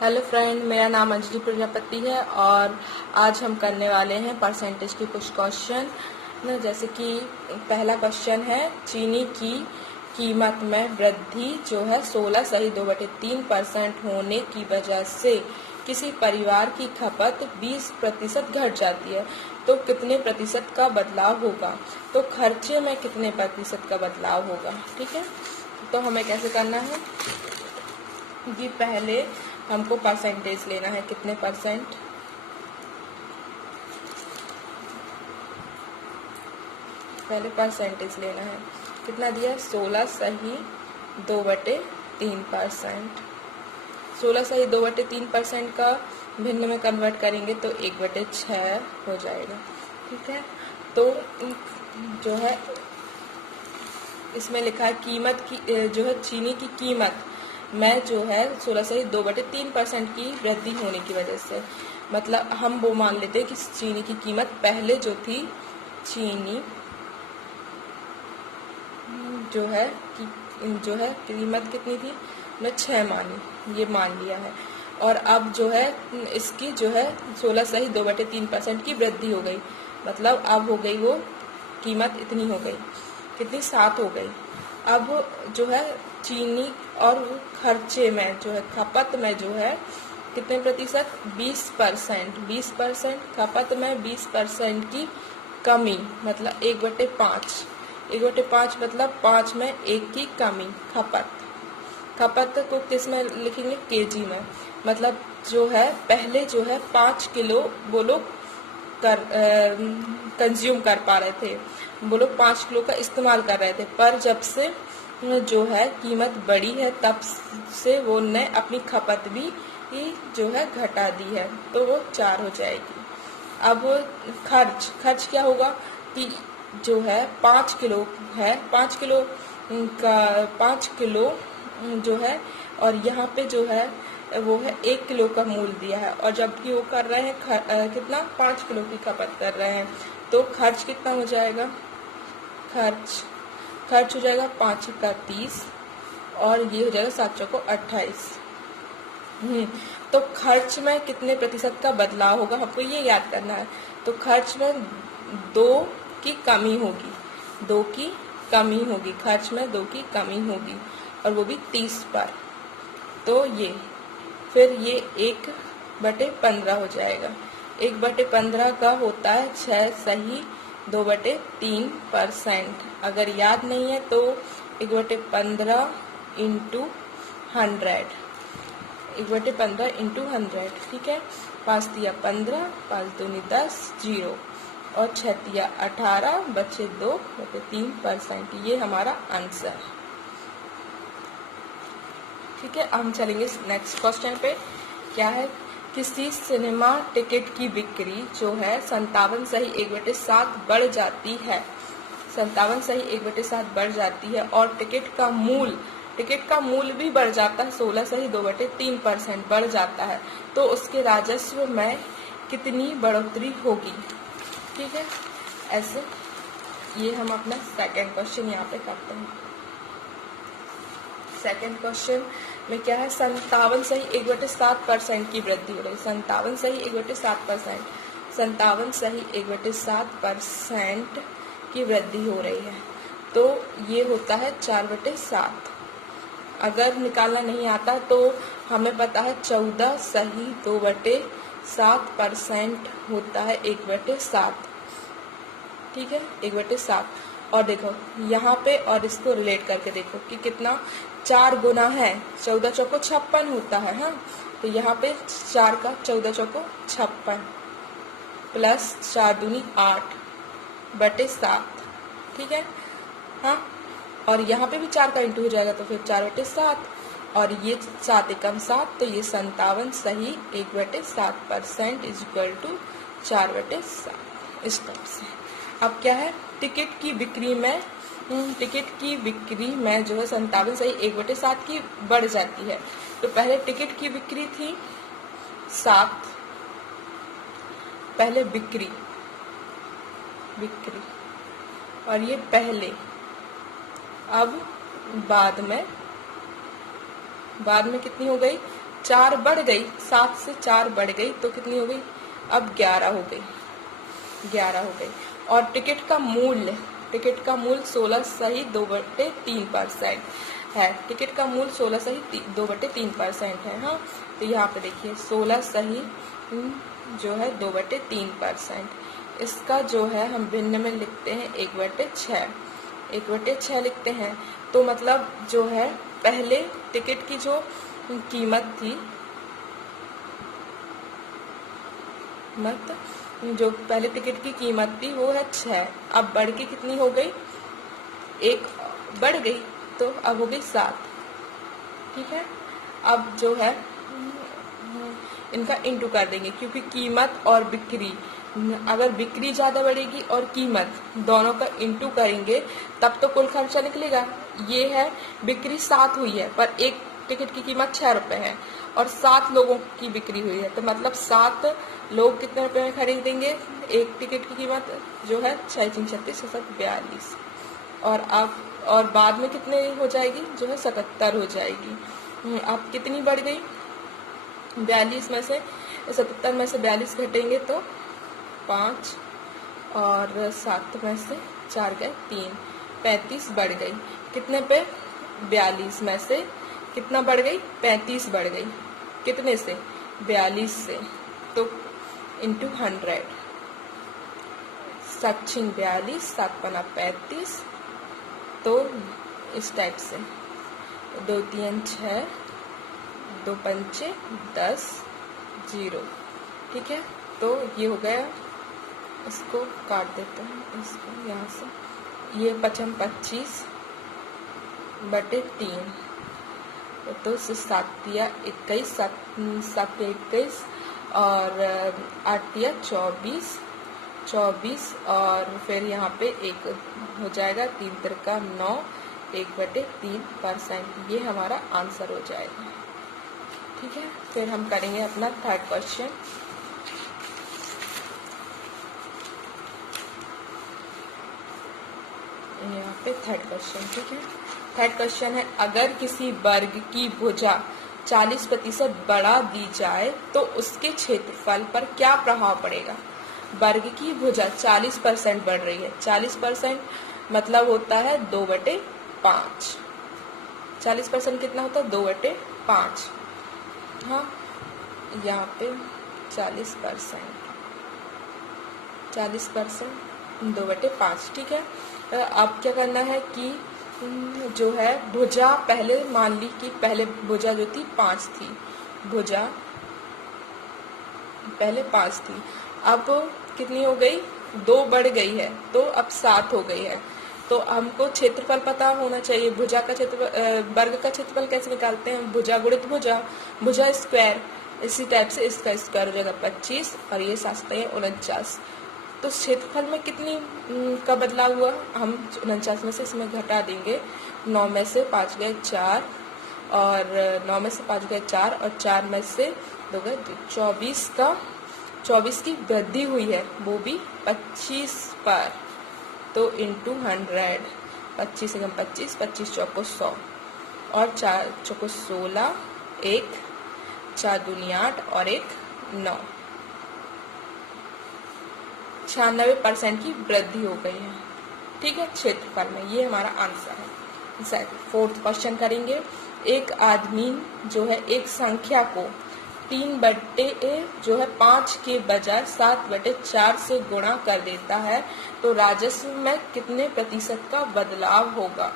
Hello friend, मेरा नाम अंजलि प्रजापति है और आज हम करने वाले हैं परसेंटेज के कुछ क्वेश्चन। जैसे कि पहला क्वेश्चन है, चीनी की कीमत में वृद्धि जो है 16.2/3% होने की वजह से किसी परिवार की खपत 20% घट जाती है, तो कितने प्रतिशत का बदलाव होगा। तो खर्चे में कितने प्रतिशत का बदलाव होगा। ठीक है, तो हमें कैसे करना है कि पहले हमको परसेंटेज लेना है, कितने परसेंट। पहले परसेंटेज लेना है, कितना दिया है 16.2/3%। 16.2/3% का भिन्न में कन्वर्ट करेंगे तो 1/6 हो जाएगा। ठीक है, तो जो है इसमें लिखा है कीमत की जो है चीनी की कीमत में जो है 16.2/3% की वृद्धि होने की वजह से, मतलब हम वो मान लेते हैं कि चीनी की कीमत पहले जो थी, चीनी जो है कीमत कितनी थी, मैं 6 मानी, ये मान लिया है। और अब जो है इसकी जो है 16.2/3% की वृद्धि हो गई, मतलब अब हो गई वो कीमत इतनी हो गई, कितनी 7 हो गई। अब जो है चीनी और खर्चे में जो है खपत में जो है कितने प्रतिशत, 20%। 20% खपत में 20% की कमी, मतलब 1/5। 1/5 मतलब 5 में 1 की कमी। खपत को किस में लिखेंगे, केजी में। मतलब जो है पहले जो है 5 किलो वो लोग कंज्यूम कर पा रहे थे, वो लोग 5 किलो का इस्तेमाल कर रहे थे, पर जब से जो है कीमत बढ़ी है तब से वो ने अपनी खपत भी जो है घटा दी है, तो वो 4 हो जाएगी। अब खर्च क्या होगा कि जो है 5 किलो है, 5 किलो का 5 किलो जो है, और यहाँ पे जो है वो है 1 किलो का मूल दिया है, और जबकि वो कर रहे हैं कितना, 5 किलो की खपत कर रहे हैं, तो खर्च कितना हो जाएगा। खर्च हो जाएगा 5 का 30, और ये हो जाएगा 7 चौको 28। तो खर्च में कितने प्रतिशत का बदलाव होगा, हमको ये याद करना है। तो खर्च में 2 की कमी होगी, 2 की कमी होगी, खर्च में 2 की कमी होगी, और वो भी 30 पर। तो ये फिर ये 1/15 हो जाएगा। 1/15 का होता है 6.2/3%। अगर याद नहीं है तो 1/15 इंटू 100, 1/15 इंटू 100। ठीक है, 5 तिया 15, 5 दूनी 10, 0, और 6 तिया 18, बचे 2/3%। ये हमारा आंसर। ठीक है, अब हम चलेंगे नेक्स्ट क्वेश्चन पे। क्या है, किसी सिनेमा टिकट की बिक्री जो है 57.1/7 बढ़ जाती है, 57.1/7 बढ़ जाती है, और टिकट का मूल भी बढ़ जाता है, 16.2/3% बढ़ जाता है, तो उसके राजस्व में कितनी बढ़ोतरी होगी। ठीक है, ऐसे ये हम अपना सेकंड क्वेश्चन यहाँ पे करते हैं। सेकंड क्वेश्चन में क्या है, 57.1/7% की वृद्धि हो रही है, 57.1/7%, 57.1/7% की वृद्धि हो रही है, तो ये होता है 4/7। अगर निकालना नहीं आता तो हमें पता है 14.2/7% होता है 1/7। ठीक है, 1/7। और देखो यहाँ पे, और इसको रिलेट करके देखो कि कितना 4 गुना है, 14 चौको 56 होता है। हाँ, तो यहाँ पे 4 का 14 चौको 56 प्लस 4 दूनी 8/7। ठीक है, हाँ, और यहाँ पे भी 4 का इंटू हो जाएगा, तो फिर 4/7, और ये 7 एकम 7, तो ये 57.1/7% इज इक्वल टू 4/7, इस तरह से। अब क्या है, टिकट की बिक्री में जो है 57.1/7 की बढ़ जाती है। तो पहले टिकट की बिक्री थी 7, पहले बिक्री, और ये पहले, अब बाद में कितनी हो गई, 4 बढ़ गई, 7 से 4 बढ़ गई तो कितनी हो गई, अब 11 हो गई, 11 हो गई। और टिकट का मूल्य 16 सही 2/3% है। टिकट का मूल्य 16 सही 2/3% है। हाँ, तो यहाँ पे देखिए 16 सही जो है 2/3%। इसका जो है हम भिन्न में लिखते हैं 1/6, 1/6 लिखते हैं। तो मतलब जो है पहले टिकट की जो कीमत थी, जो पहले टिकट की कीमत थी वो है 6, अब बढ़ के कितनी हो गई, 1 बढ़ गई तो अब हो गई 7। ठीक है, अब जो है इनका इंटू कर देंगे, क्योंकि कीमत और बिक्री, अगर बिक्री ज़्यादा बढ़ेगी और कीमत दोनों का इंटू करेंगे तब तो कुल खर्चा निकलेगा। ये है बिक्री 7 हुई है पर एक टिकट की कीमत 6 रुपये है और 7 लोगों की बिक्री हुई है, तो मतलब 7 लोग कितने रुपए में खरीदेंगे, एक टिकट की कीमत जो है 6 × 36 42। और बाद में कितने हो जाएगी, जो है 77 हो जाएगी। अब कितनी बढ़ गई, 42 में से 77 में से 42 घटेंगे तो 5 और 7 में से 4 गए 3, 35 बढ़ गई। कितने पे, 42 में से कितना बढ़ गई, 35 बढ़ गई। कितने से, 42 से, तो इंटू 100, 7 × 42, 7 × 35, तो इस टाइप से 2 × 3 = 6, 2 × 5 = 10, 0। ठीक है, तो ये हो गया। इसको काट देते हैं, इसको यहाँ से, ये 5 × 25 बटे 3, तो 7 × 21, 7 × 21 और 8 × 24, 24 और फिर यहाँ पे 1 हो जाएगा, 3 × 3 = 9, 1/3%। ये हमारा आंसर हो जाएगा। ठीक है, फिर हम करेंगे अपना थर्ड क्वेश्चन। यहाँ पे थर्ड क्वेश्चन। ठीक है, थर्ड क्वेश्चन है, अगर किसी वर्ग की भुजा 40% बढ़ा दी जाए तो उसके क्षेत्रफल पर क्या प्रभाव पड़ेगा। वर्ग की भुजा 40% बढ़ रही है, 40% मतलब होता है 2/5। 40% कितना होता है, 2/5। हाँ, यहाँ पे 40%, 2/5। ठीक है, अब क्या करना है कि जो है भुजा, पहले मान ली कि पहले भुजा जो थी 5 थी, भुजा पहले 5 थी, अब कितनी हो गई, 2 बढ़ गई है तो अब 7 हो गई है। तो हमको क्षेत्रफल पता होना चाहिए। भुजा का क्षेत्रफल, वर्ग का क्षेत्रफल कैसे निकालते हैं, भुजा गुणित भुजा, भुजा स्क्वायर। इसी टाइप से इसका स्क्वायर हो जाएगा 25 और ये 7 × 49। तो क्षेत्रफल में कितनी का बदलाव हुआ, हम 49 में से इसमें घटा देंगे, 9 में से 5 गए 4 और 9 में से 5 गए 4 और 4 में से 2 गए 2, 24 की वृद्धि हुई है, वो भी 25 पर, तो इंटू 100, 25 × 25, 25 चौको 100 और 4 चौको 16, 1 4 दूनी 8 और 1 9, 96% की वृद्धि हो गई है। ठीक है, क्षेत्रफल में, ये हमारा आंसर है। फोर्थ क्वेश्चन करेंगे, एक आदमी जो है एक संख्या को 3/5 के बजाय 7/4 से गुणा कर देता है तो राजस्व में कितने प्रतिशत का बदलाव होगा।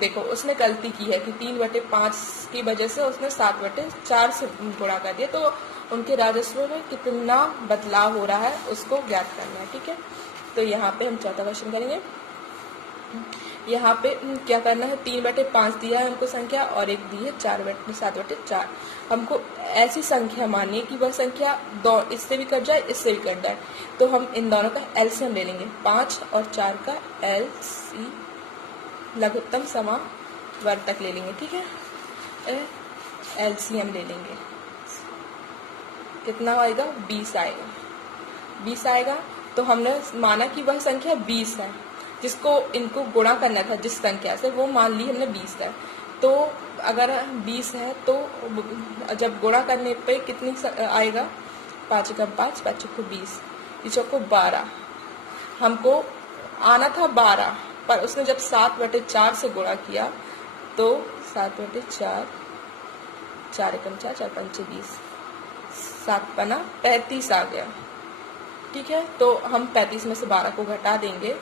देखो, उसने गलती की है कि 3/5 की वजह से उसने 7/4 से गुणा कर दिया, तो उनके राजस्व में कितना बदलाव हो रहा है उसको ज्ञात करना है। ठीक है, तो यहाँ पे हम चौथा क्वेश्चन करेंगे। यहाँ पे क्या करना है, 3/5 दिया है हमको संख्या और एक दी है 7/4। हमको ऐसी संख्या मानिए कि वह संख्या दो इससे भी कट जाए, इससे भी कट जाए, तो हम इन दोनों का एलसीएम ले लेंगे। 5 और 4 का लघुत्तम समावर्तक ले लेंगे। ठीक है, एलसीएम ले लेंगे, कितना आएगा, 20 आएगा। 20 आएगा तो हमने माना कि वह संख्या 20 है, जिसको इनको गुणा करना था जिस संख्या से, वो मान ली हमने 20 है। तो अगर 20 है तो जब गुणा करने पे कितनी आएगा, 5 एकम 5, 5 चौको 20, 20 चौको 12। हमको आना था 12, पर उसने जब 7/4 से गुणा किया तो 7/4, 4 एकम 4, 4 पंचे 20, 7 पना 35 आ गया। ठीक है, तो हम 35 में से 12 को घटा देंगे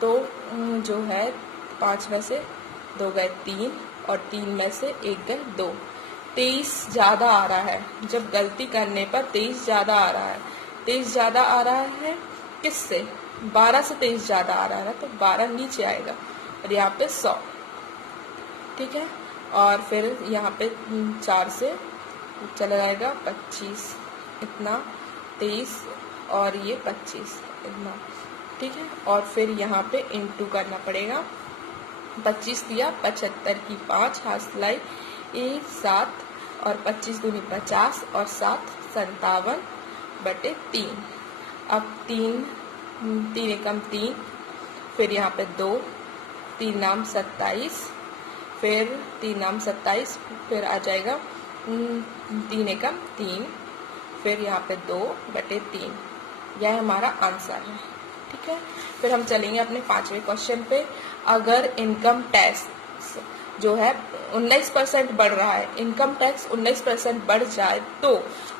तो जो है 5 में से 2 गए 3 और 3 में से 1 गए 2, 23 ज़्यादा आ रहा है। जब गलती करने पर 23 ज़्यादा आ रहा है, 23 ज़्यादा आ रहा है किससे, 12 से 23 ज़्यादा आ रहा है ना, तो 12 नीचे आएगा और यहाँ पे 100। ठीक है, और फिर यहाँ पे 4 से चला जाएगा 25, इतना 23 और ये 25 इतना। ठीक है, और फिर यहाँ पे इंटू करना पड़ेगा। 25 दिया 75 की 5, हाथ सिलाई 7 और 25 दूनी 50 और 7 57/3। अब 3 एकम 3, फिर यहाँ पे 2, 3 नाम 27, फिर 3 नाम 27, फिर आ जाएगा 3 एकम 3, फिर यहाँ पे 2/3। यह हमारा आंसर है। ठीक है, फिर हम चलेंगे अपने 5वें क्वेश्चन पे। अगर इनकम टैक्स जो है 19% बढ़ रहा है, इनकम टैक्स 19% बढ़ जाए तो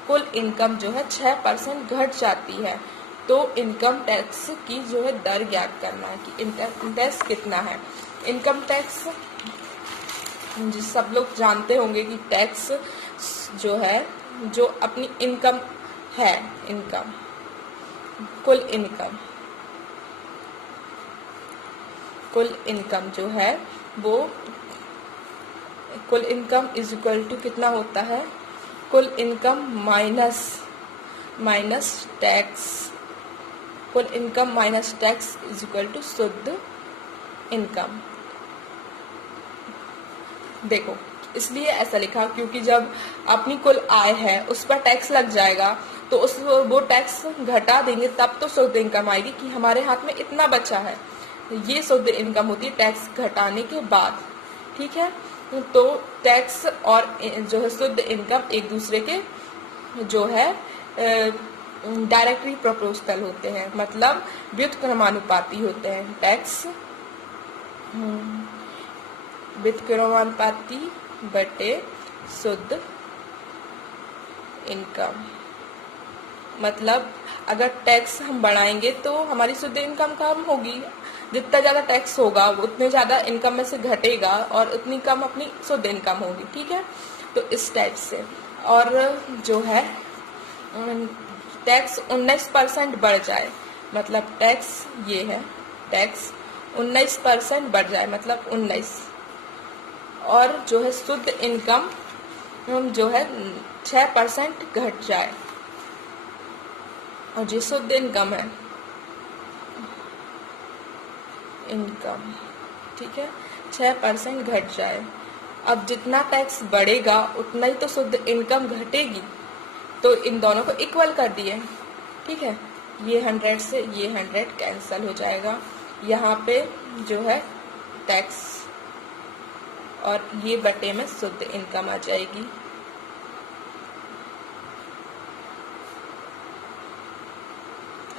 कुल इनकम जो है 6% घट जाती है, तो इनकम टैक्स की जो है दर ज्ञात करना है कि इनकम टैक्स कितना है। इनकम टैक्स सब लोग जानते होंगे कि टैक्स जो है, जो अपनी इनकम है, इनकम कुल इनकम जो है वो कुल इनकम इज इक्वल टू कितना होता है, कुल इनकम माइनस टैक्स, कुल income minus tax is equal to शुद्ध इनकम। देखो, इसलिए ऐसा लिखा क्योंकि जब अपनी कुल आय है उस पर टैक्स लग जाएगा तो वो टैक्स घटा देंगे तब तो शुद्ध इनकम आएगी कि हमारे हाथ में इतना बचा है। ये शुद्ध इनकम होती है टैक्स घटाने के बाद। ठीक है, तो टैक्स और जो है शुद्ध इनकम एक दूसरे के जो है डायरेक्टली प्रोपोर्शनल होते हैं, मतलब व्युत्क्रमानुपाती होते हैं। टैक्स व्युत्क्रमानुपाती बटे शुद्ध इनकम, मतलब अगर टैक्स हम बढ़ाएंगे तो हमारी शुद्ध इनकम कम होगी, जितना ज़्यादा टैक्स होगा उतने ज़्यादा इनकम में से घटेगा और उतनी कम अपनी शुद्ध इनकम होगी। ठीक है, तो इस टाइप से। और जो है टैक्स 19% बढ़ जाए, मतलब टैक्स ये है, टैक्स 19% बढ़ जाए मतलब 19, और जो है शुद्ध इनकम जो है 6% घट जाए, और जो शुद्ध इनकम है इनकम, ठीक है, 6% घट जाए। अब जितना टैक्स बढ़ेगा उतना ही तो शुद्ध इनकम घटेगी, तो इन दोनों को इक्वल कर दिए। ठीक है, ये 100 से ये 100 कैंसिल हो जाएगा, यहाँ पे जो है टैक्स और ये बटे में शुद्ध इनकम आ जाएगी।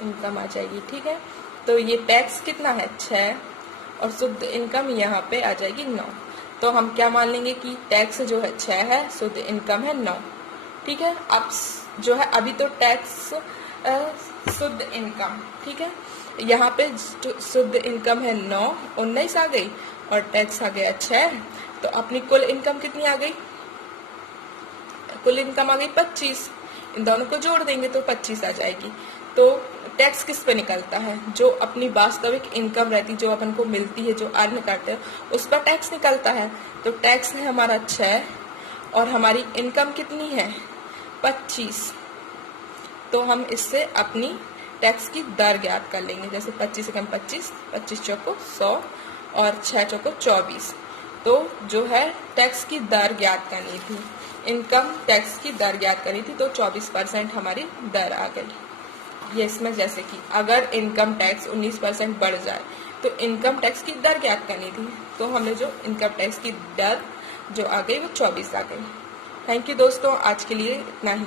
इनकम आ जाएगी। ठीक है, तो ये टैक्स कितना है 6 और शुद्ध इनकम यहाँ पे आ जाएगी 9। तो हम क्या मान लेंगे कि टैक्स जो है 6 है, शुद्ध इनकम है 9। ठीक है, अब जो है अभी तो टैक्स शुद्ध इनकम, ठीक है, यहाँ पे शुद्ध इनकम है 9, 19 आ गई और टैक्स आ गया 6, तो अपनी कुल इनकम कितनी आ गई, कुल इनकम आ गई 25। इन दोनों को जोड़ देंगे तो 25 आ जाएगी। तो टैक्स किस पे निकलता है, जो अपनी वास्तविक इनकम रहती, जो अपन को मिलती है, जो अर्न करते हैं, उस पर टैक्स निकलता है। तो टैक्स है हमारा 6 और हमारी इनकम कितनी है 25। तो हम इससे अपनी टैक्स की दर ज्ञात कर लेंगे, जैसे 25 एकम 25, 25 चौको 100 और 6 चौको 24। तो जो है टैक्स की दर ज्ञात करनी थी, इनकम टैक्स की दर ज्ञात करनी थी, तो 24% हमारी दर आ गई। ये इसमें जैसे कि अगर इनकम टैक्स 19% बढ़ जाए तो इनकम टैक्स की दर ज्ञात करनी थी, तो हमने जो इनकम टैक्स की दर जो आ गई वो 24 आ गई। थैंक यू दोस्तों, आज के लिए इतना ही।